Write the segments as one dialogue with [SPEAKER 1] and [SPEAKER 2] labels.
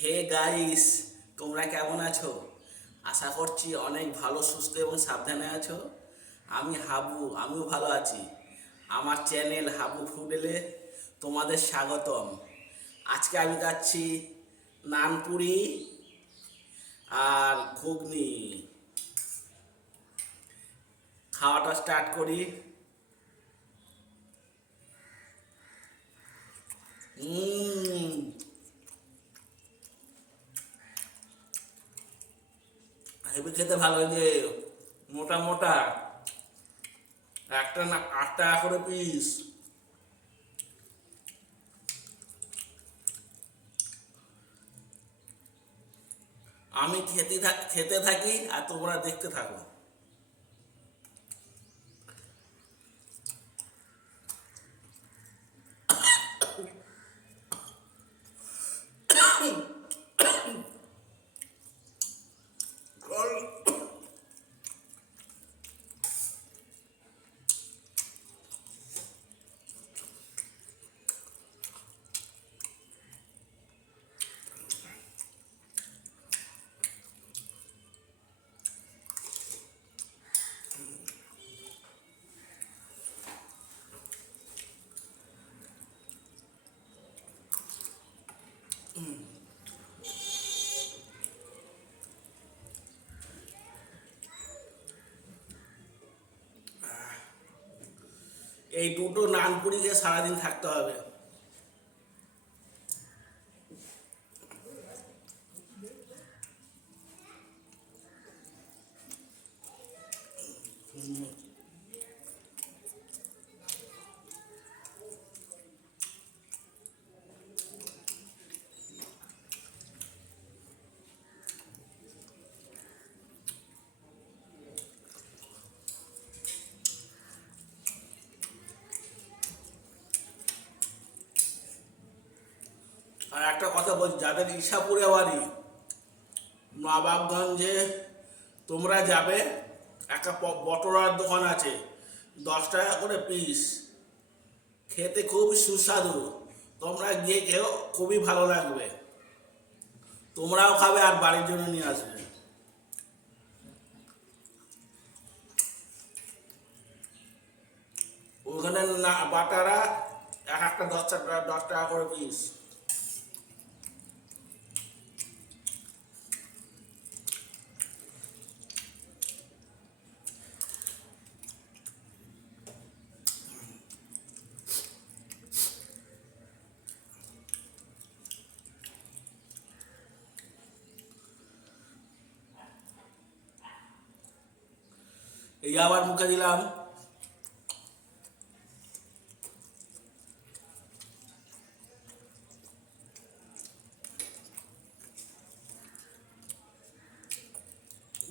[SPEAKER 1] Hey guys, তোমরা কেমন আছো? আশা করছি অনেক ভালো, সুস্থ এবং সাবধানে আছো। আমি হাবু, আমিও ভালো আছি। আমার চ্যানেল হাবু ফুডেলে তোমাদের স্বাগতম। আজকে আমি যাচ্ছি নানপুরি আর ঘুগনি। খাওয়াটা স্টার্ট করি। উম হেবি খেতে ভালো যে মোটা মোটা। একটা না আট টাকা করে পিস আমি খেতে খেতে থাকি আর তোমরা দেখতে থাকো। এই দুটো গিয়ে সারাদিন থাকতে হবে। আর একটা কথা বলছি, যাদের ঈশাপুরে বাড়ি নবাবগঞ্জে তোমরা যাবে, একটা বটরার দোকান আছে, দশ টাকা করে পিস খেতে খুবই সুস্বাদু। তোমরা গিয়ে খেও, খুবই ভালো লাগবে। তোমরাও খাবে আর বাড়ির জন্য নিয়ে আসবে। ওখানে না, বাটারা, এক একটা দশ টাকা দশ টাকা করে পিস এই আবার মুখে দিলাম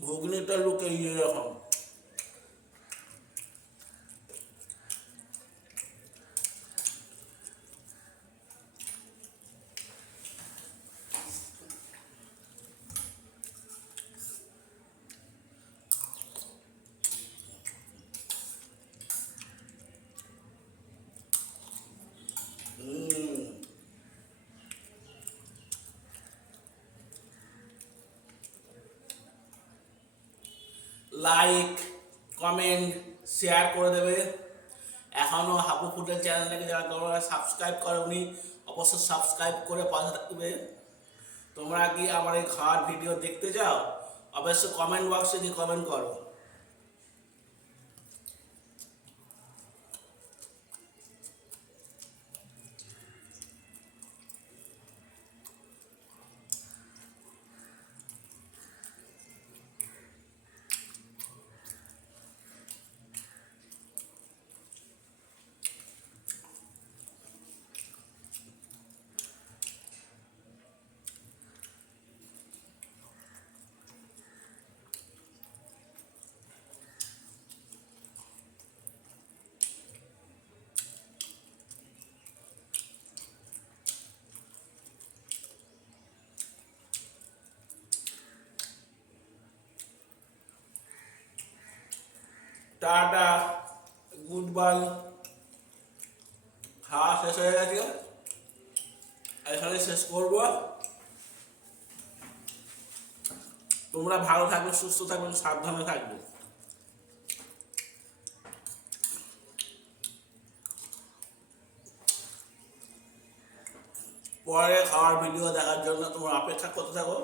[SPEAKER 1] ঘুগনিটা লুকে এরকম লাইক কমেন্ট শেয়ার করে দেবে। এখনও হাবু ফুডের চ্যানেলটাকে যারা তোমরা সাবস্ক্রাইব করোনি, অবশ্যই সাবস্ক্রাইব করে পাশে থাকবে। তোমরা কি আমার এই খাওয়ার ভিডিও দেখতে চাও? অবশ্যই কমেন্ট বক্সে গিয়ে কমেন্ট করো। Tata, good bye. খাওয়া শেষ হয়ে গেছে। এখানে শেষ করব। তোমরা ভালো থাকবে, সুস্থ থাকবে সাবধানে থাকবে। পরে খাওয়ার ভিডিও দেখার জন্য তোমরা অপেক্ষা করতে থাকো।